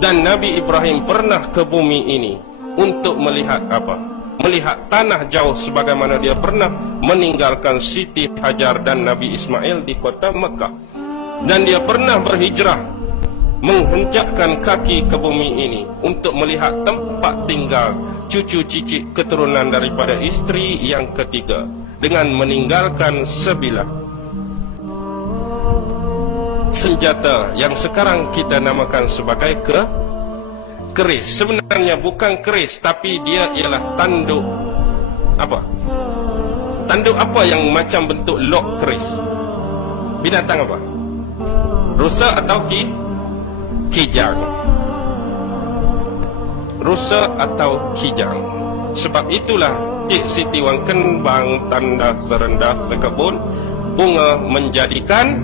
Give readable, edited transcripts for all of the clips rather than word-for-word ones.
Dan Nabi Ibrahim pernah ke bumi ini untuk melihat apa? Melihat tanah jauh, sebagaimana dia pernah meninggalkan Siti Hajar dan Nabi Ismail di kota Mekah. Dan dia pernah berhijrah, menghenjakkan kaki ke bumi ini untuk melihat tempat tinggal cucu cicit keturunan daripada isteri yang ketiga, dengan meninggalkan sebilah senjata yang sekarang kita namakan sebagai keris. Sebenarnya bukan keris, tapi dia ialah tanduk apa? Tanduk apa yang macam bentuk lok keris? Binatang apa? Rusa atau kijang? Rusa atau kijang. Sebab itulah Cik Siti Wang Kembang tanda serendah sekebun bunga menjadikan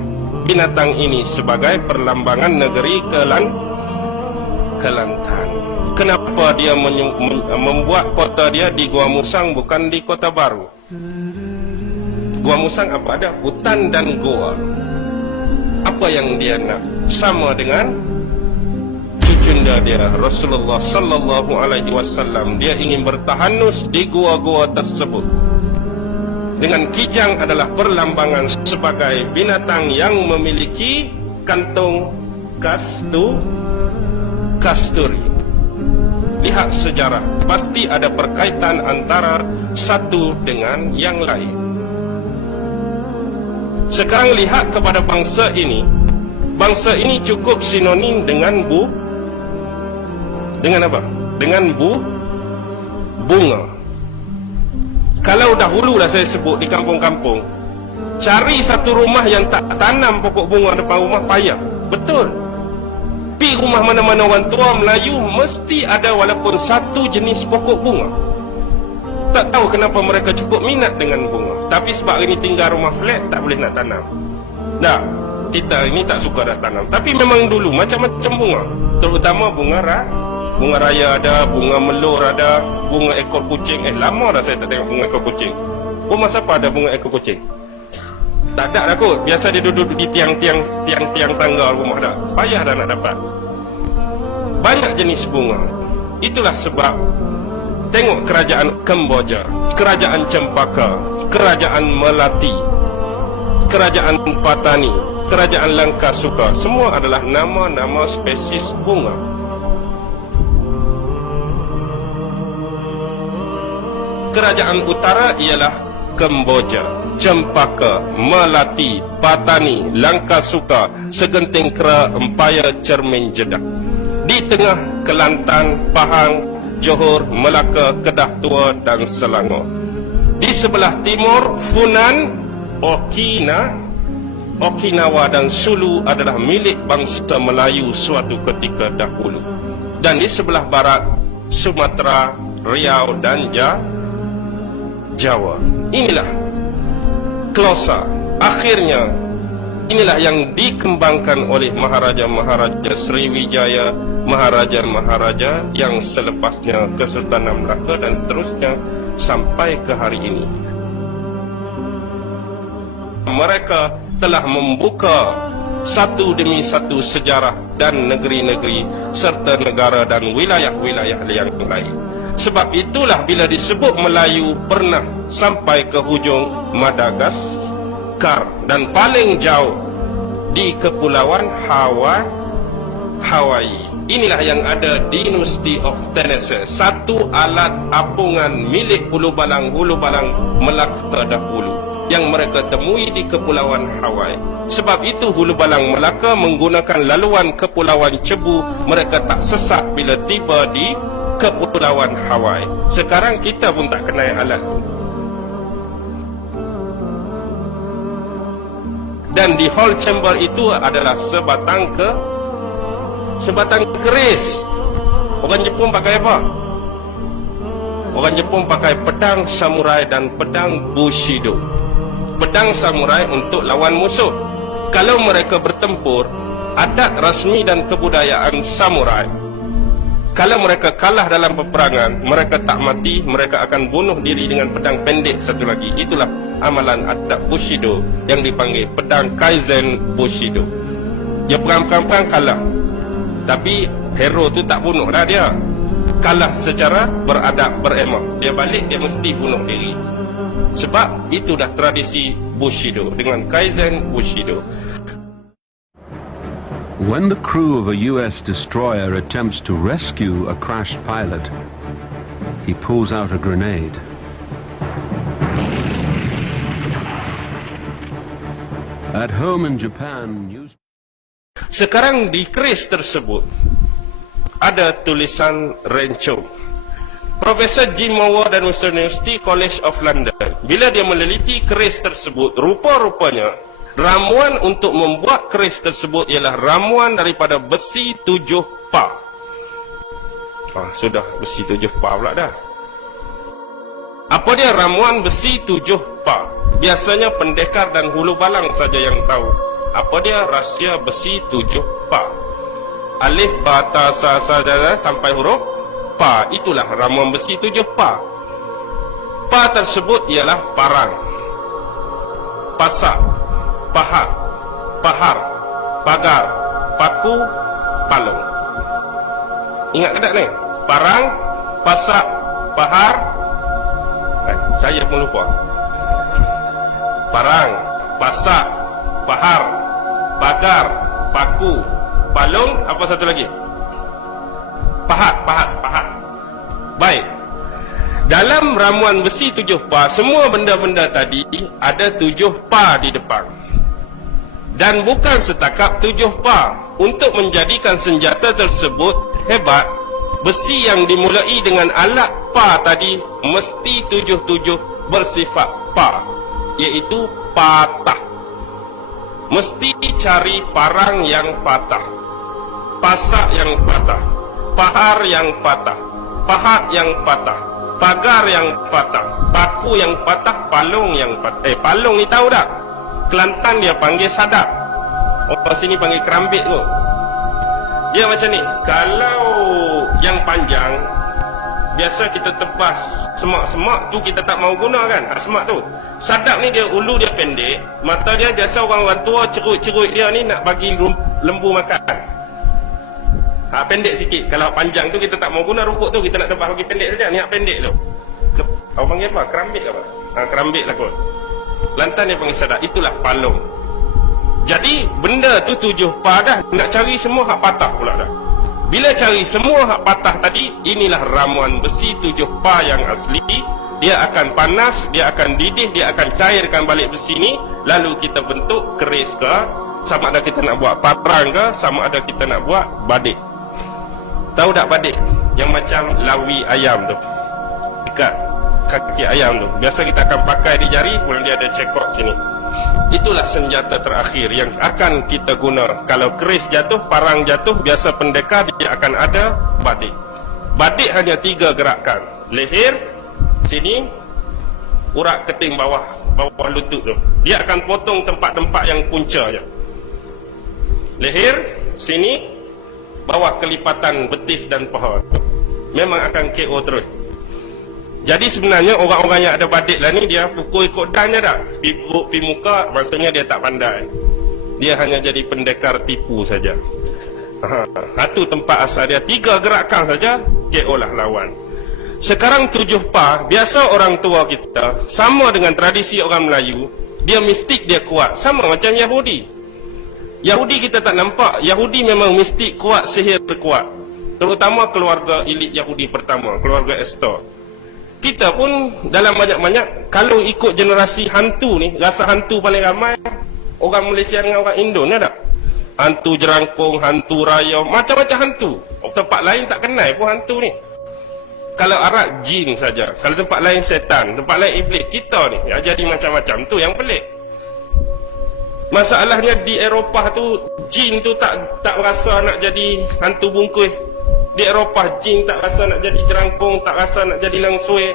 binatang ini sebagai perlambangan negeri Kelantan. Kenapa dia membuat kota dia di Gua Musang bukan di Kota Baru? Gua Musang apa ada? Hutan dan gua. Apa yang dia nak? Sama dengan cucunda dia Rasulullah sallallahu alaihi wasallam. Dia ingin bertahanus di gua-gua tersebut. Dengan kijang adalah perlambangan sebagai binatang yang memiliki kantung kasturi. Lihat sejarah, pasti ada perkaitan antara satu dengan yang lain. Sekarang lihat kepada bangsa ini. Bangsa ini cukup sinonim dengan dengan apa? Dengan bunga. Kalau dahulu lah saya sebut di kampung-kampung, cari satu rumah yang tak tanam pokok bunga depan rumah payah. Betul. Pi rumah mana-mana orang tua Melayu mesti ada walaupun satu jenis pokok bunga. Tak tahu kenapa mereka cukup minat dengan bunga. Tapi sebab ini tinggal rumah flat, tak boleh nak tanam. Dah, kita ini tak suka dah tanam. Tapi memang dulu macam-macam bunga. Terutama bunga raya ada, bunga melur ada, bunga ekor kucing. Lama dah saya tak tengok bunga ekor kucing. Rumah siapa ada bunga ekor kucing? Tak ada dah kot. Biasa dia duduk di tiang-tiang tangga rumah dah. Payah dah nak dapat. Banyak jenis bunga. Itulah sebab tengok kerajaan Kemboja, kerajaan Cempaka, kerajaan Melati, kerajaan Patani, kerajaan Langkasuka, semua adalah nama-nama spesies bunga. Kerajaan utara ialah Kemboja, Cempaka, Melati, Patani, Langkasuka, segenting kera empayar Cermin Jeddah. Di tengah Kelantan, Pahang, Johor, Melaka, Kedah Tua dan Selangor. Di sebelah timur Funan, Okinawa dan Sulu adalah milik bangsa Melayu suatu ketika dahulu. Dan di sebelah barat Sumatera, Riau dan Jawa. Inilah klosa. Akhirnya inilah yang dikembangkan oleh Maharaja-Maharaja Sriwijaya, Maharaja-Maharaja yang selepasnya Kesultanan Melaka dan seterusnya sampai ke hari ini. Mereka telah membuka satu demi satu sejarah dan negeri-negeri serta negara dan wilayah-wilayah yang lain. Sebab itulah bila disebut Melayu pernah sampai ke hujung Madagaskar dan paling jauh di Kepulauan Hawaii. Inilah yang ada di University of Tennessee, satu alat apungan milik Hulu Balang Melaka dahulu yang mereka temui di Kepulauan Hawaii. Sebab itu Hulu Balang Melaka menggunakan laluan Kepulauan Cebu. Mereka tak sesat bila tiba di Kepulauan Hawaii. Sekarang kita pun tak kenal alat itu. Dan di hall chamber itu adalah sebatang keris. Orang Jepun pakai apa? Orang Jepun pakai pedang samurai dan pedang bushido. Pedang samurai untuk lawan musuh. Kalau mereka bertempur, adat rasmi dan kebudayaan samurai, kalau mereka kalah dalam peperangan, mereka tak mati, mereka akan bunuh diri dengan pedang pendek satu lagi. Itulah amalan adat bushido yang dipanggil pedang kaizen bushido. Dia perang kalah, tapi hero tu tak bunuh dah dia. Kalah secara beradab, beremak. Dia balik, dia mesti bunuh diri. Sebab itu dah tradisi Bushido dengan Kaizen Bushido. When the crew of a US destroyer attempts to rescue a crashed pilot, he pulls out a grenade. At home in Japan, sekarang di keris tersebut ada tulisan Rencong. Profesor Jim Moore dan University College of London, bila dia meneliti keris tersebut, rupa-rupanya ramuan untuk membuat keris tersebut ialah ramuan daripada besi 7 pa. Sudah besi 7 pa pula dah. Apa dia ramuan besi 7 pa? Biasanya pendekar dan hulu balang saja yang tahu. Apa dia rahsia besi 7 pa? Alif, ba, ta, sa, sampai huruf pa. Itulah ramuan besi 7 pa. Pa tersebut ialah parang, pasak, pahat, pahar, pagar, paku, palung. Ingat ke tak ni? Parang, pasak, pahar. Saya pun lupa. Parang, pasak, pahar, pagar, paku, palung. Apa satu lagi? Pahat. Baik. Dalam ramuan besi 7 pa, semua benda-benda tadi ada 7 pa di depan. Dan bukan setakat 7 pa. Untuk menjadikan senjata tersebut hebat, besi yang dimulai dengan alat pa tadi mesti 7 bersifat pa, iaitu patah. Mesti cari parang yang patah, pasak yang patah, pahar yang patah, pahat yang patah, pagar yang patah, paku yang patah, palung yang patah. Palung ni tahu tak? Kelantan dia panggil sadap. Orang sini panggil kerambit tu. Dia macam ni. Kalau yang panjang, biasa kita tebas semak-semak tu kita tak mau guna kan, semak tu. Sadap ni dia ulu dia pendek, mata dia biasa orang tua cerut-cerut dia ni nak bagi lembu makan. Pendek sikit. Kalau panjang tu kita tak mau guna rumput tu, kita nak tebas bagi pendek saja. Ni pendek tu. Awak panggil apa? Kerambit apa? Kerambit lah kot. Kelantan dia panggil sadap. Itulah palung. Jadi benda tu 7 pa dah. Nak cari semua hak patah pula dah. Bila cari semua hak patah tadi, inilah ramuan besi 7 pa yang asli. Dia akan panas, dia akan didih, dia akan cairkan balik besi ni. Lalu kita bentuk keris ke, sama ada kita nak buat parang ke, sama ada kita nak buat badik. Tahu tak badik? Yang macam lawi ayam tu, dekat kaki ayam tu. Biasa kita akan pakai di jari, kemudian dia ada cekok sini. Itulah senjata terakhir yang akan kita guna. Kalau keris jatuh, parang jatuh, biasa pendekar dia akan ada badik. Badik hanya 3 gerakan. Leher, sini, urat keting bawah lutut tu. Dia akan potong tempat-tempat yang punca je. Leher, sini, bawah kelipatan betis dan paha tu. Memang akan KO terus. Jadi sebenarnya orang-orang yang ada badik lah ni, dia pukul ikut dan je tak? Pi muka, maksudnya dia tak pandai. Dia hanya jadi pendekar tipu saja. Itu tempat asal dia. 3 gerakan saja, KO lah lawan. Sekarang 7 pa, biasa orang tua kita, sama dengan tradisi orang Melayu, dia mistik, dia kuat. Sama macam Yahudi. Yahudi kita tak nampak. Yahudi memang mistik kuat, sihir kuat. Terutama keluarga elit Yahudi pertama, keluarga Esther. Kita pun dalam banyak-banyak, kalau ikut generasi hantu ni, rasa hantu paling ramai orang Malaysia dengan orang Indo ni tak? Hantu jerangkung, hantu raya, macam-macam hantu. Tempat lain tak kenal pun hantu ni. Kalau Arab, jin saja. Kalau tempat lain setan, tempat lain iblis. Kita ni yang jadi macam-macam. Tu yang pelik. Masalahnya di Eropah tu, jin tu tak rasa nak jadi hantu bungkus. Di Eropah, jin tak rasa nak jadi jerangkung, tak rasa nak jadi langsui.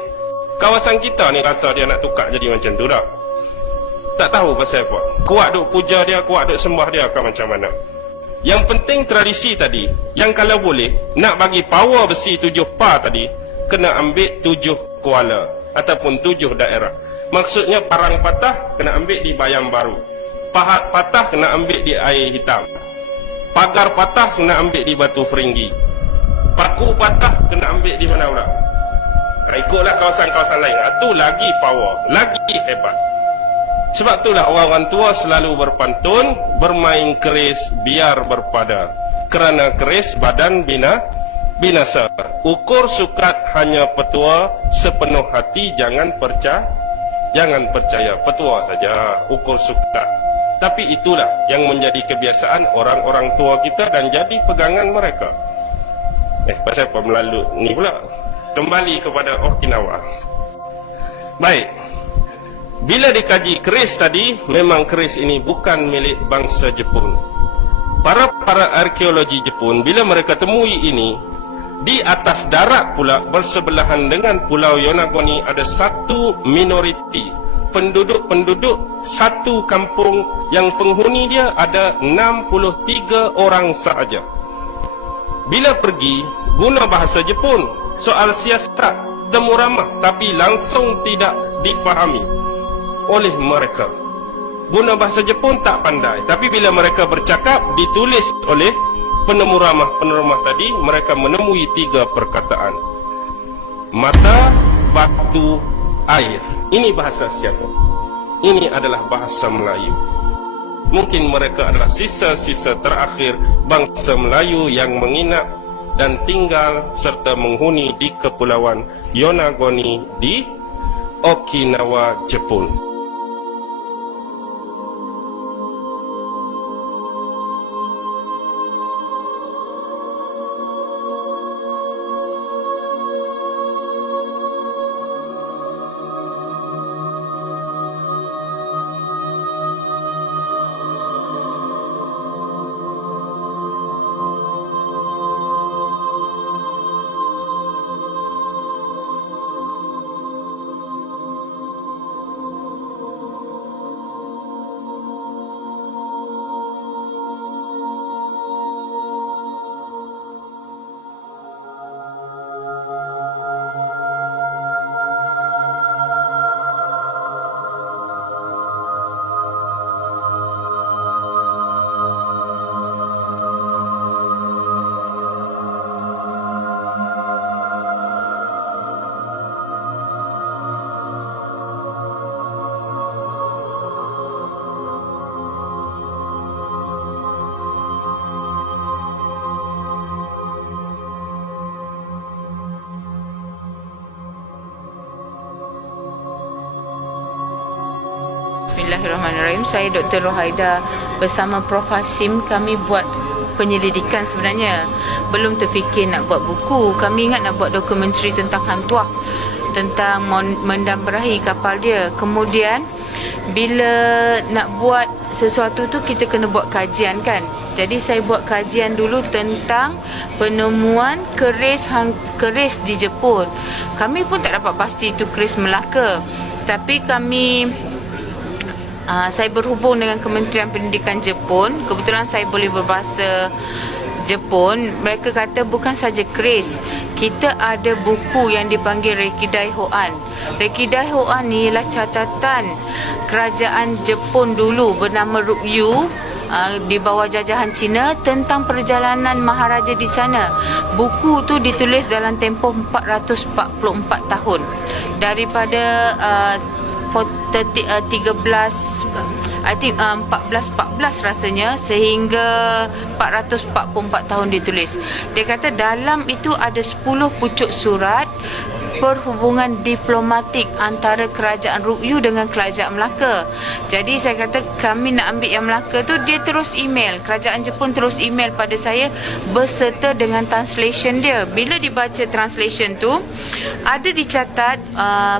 Kawasan kita ni rasa dia nak tukar jadi macam tu tak? Tak tahu pasal apa. Kuat duk puja dia, kuat duk sembah dia ke macam mana. Yang penting tradisi tadi, yang kalau boleh nak bagi power besi 7 pa tadi, kena ambil 7 kuala ataupun 7 daerah. Maksudnya parang patah kena ambil di Bayam Baru, pahat patah kena ambil di Air Hitam, pagar patah kena ambil di Batu Feringgi, paku patah kena ambil di mana pula? Ikutlah kawasan-kawasan lain. Itu lagi power, lagi hebat. Sebab itulah orang-orang tua selalu berpantun, bermain keris biar berpada. Kerana keris badan binasa. Ukur sukat hanya petua, sepenuh hati jangan percaya petua saja, ukur sukat. Tapi itulah yang menjadi kebiasaan orang-orang tua kita dan jadi pegangan mereka. Pasal apa melalu ni pula? Kembali kepada Okinawa. Baik. Bila dikaji keris tadi, memang keris ini bukan milik bangsa Jepun. Para arkeologi Jepun, bila mereka temui ini, di atas darat pula bersebelahan dengan Pulau Yonaguni ada satu minoriti penduduk satu kampung yang penghuni dia ada 63 orang sahaja. Bila pergi guna bahasa Jepun, soal siasat temu ramah tapi langsung tidak difahami oleh mereka. Guna bahasa Jepun tak pandai, tapi bila mereka bercakap ditulis oleh penemu ramah tadi, mereka menemui 3 perkataan. Mata, batu, air. Ini bahasa siapa? Ini adalah bahasa Melayu. Mungkin mereka adalah sisa-sisa terakhir bangsa Melayu yang menginap dan tinggal serta menghuni di Kepulauan Yonaguni di Okinawa, Jepun. Bismillahirrahmanirrahim. Saya Dr. Rohaida bersama Prof. Hashim. Kami buat penyelidikan sebenarnya. Belum terfikir nak buat buku. Kami ingat nak buat dokumentari tentang Hang Tuah, tentang mendam berahi kapal dia. Kemudian bila nak buat sesuatu tu kita kena buat kajian kan. Jadi saya buat kajian dulu tentang penemuan keris di Jepun. Kami pun tak dapat pasti itu keris Melaka. Tapi saya berhubung dengan Kementerian Pendidikan Jepun. Kebetulan saya boleh berbahasa Jepun. Mereka kata bukan saja keris, kita ada buku yang dipanggil Rekidai Hoan. Rekidai Hoan ni ialah catatan kerajaan Jepun dulu bernama Ryukyu di bawah jajahan Cina tentang perjalanan Maharaja di sana. Buku tu ditulis dalam tempoh 444 tahun daripada 1414 rasanya sehingga 444 tahun ditulis. Dia kata dalam itu ada 10 pucuk surat perhubungan diplomatik antara kerajaan Ryukyu dengan kerajaan Melaka. Jadi saya kata kami nak ambil yang Melaka tu, dia terus email, kerajaan Jepun terus email pada saya berserta dengan translation dia. Bila dibaca translation tu, ada dicatat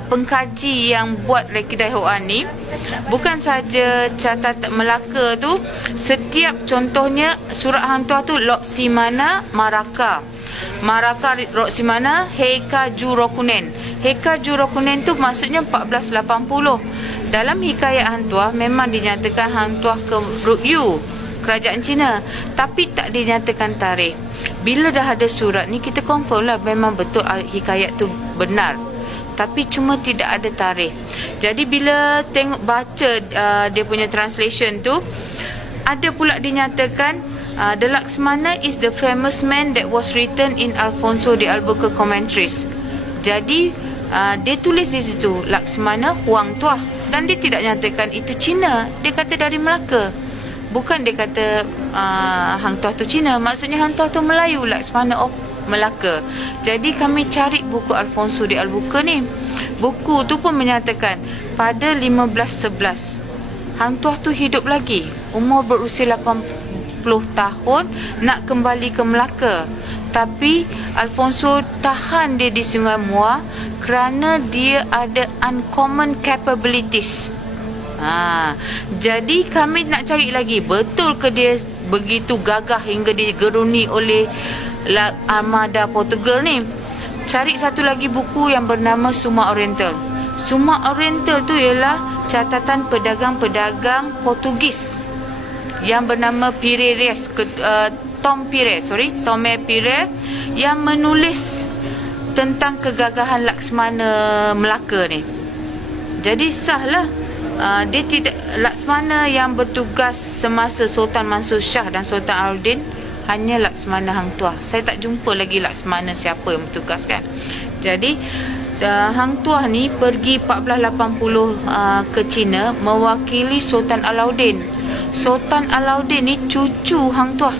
pengkaji yang buat Rekidai Hoan ni bukan saja catat Melaka tu, setiap contohnya surat Hang Tuah tu Loksimana Maraka Roksimana Heika Jurokunen. Heika Jurokunen tu maksudnya 1480. Dalam hikayat Hang Tuah memang dinyatakan Hang Tuah ke Ryukyu, kerajaan Cina, tapi tak dinyatakan tarikh. Bila dah ada surat ni kita confirm lah memang betul hikayat tu benar, tapi cuma tidak ada tarikh. Jadi bila baca dia punya translation tu, ada pula dinyatakan The Laksmana is the famous man that was written in Alfonso de Albuquerque commentaries. Jadi dia tulis di situ Laksmana Huang Tuah, dan dia tidak nyatakan itu Cina, dia kata dari Melaka. Bukan dia kata Hang Tuah tu Cina, maksudnya Hang Tuah tu Melayu, Laksmana of Melaka. Jadi kami cari buku Alfonso de Albuquerque ni. Buku tu pun menyatakan pada 1511 Hang Tuah tu hidup lagi, umur berusia 80 tahun, nak kembali ke Melaka. Tapi Alfonso tahan dia di Sungai Muar kerana dia ada uncommon capabilities. Jadi kami nak cari lagi, betul ke dia begitu gagah hingga digeruni oleh armada Portugal ni. Cari satu lagi buku yang bernama Suma Oriental. Suma Oriental tu ialah catatan pedagang-pedagang Portugis yang bernama Tome Pires yang menulis tentang kegagahan Laksmana Melaka ni. Jadi sahlah dia tidak, Laksmana yang bertugas semasa Sultan Mansur Shah dan Sultan Alauddin hanya Laksmana Hang Tuah. Saya tak jumpa lagi Laksmana siapa yang bertugas kan. Jadi Hang Tuah ni pergi 1480 ke China mewakili Sultan Alauddin. Sultan Alauddin ni cucu Hang Tuah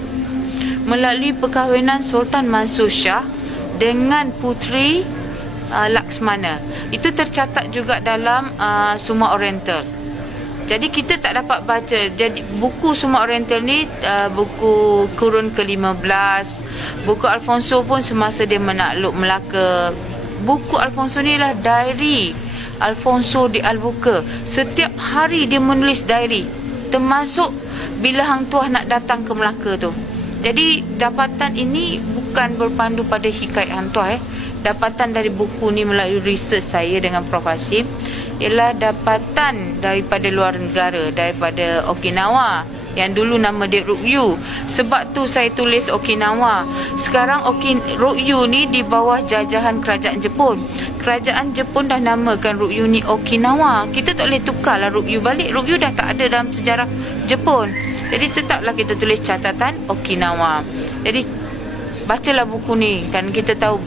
melalui perkahwinan Sultan Mansur Shah dengan puteri Laksmana. Itu tercatat juga dalam Suma Oriental. Jadi kita tak dapat baca. Jadi buku Suma Oriental ni buku kurun ke-15. Buku Alfonso pun semasa dia menakluk Melaka. Buku Alfonso ni lah diary Alfonso de Albuquerque. Setiap hari dia menulis diary, termasuk bila Hang Tuah nak datang ke Melaka tu. Jadi dapatan ini bukan berpandu pada hikayat Hang Tuah. Dapatan dari buku ni melalui research saya dengan Prof. Hashim ialah dapatan daripada luar negara, daripada Okinawa yang dulu nama dia Ryukyu. Sebab tu saya tulis Okinawa. Sekarang Ryukyu ni di bawah jajahan kerajaan Jepun. Kerajaan Jepun dah namakan Ryukyu ni Okinawa. Kita tak boleh tukarlah Ryukyu balik. Ryukyu dah tak ada dalam sejarah Jepun. Jadi tetaplah kita tulis catatan Okinawa. Jadi bacalah buku ni kan, kita tahu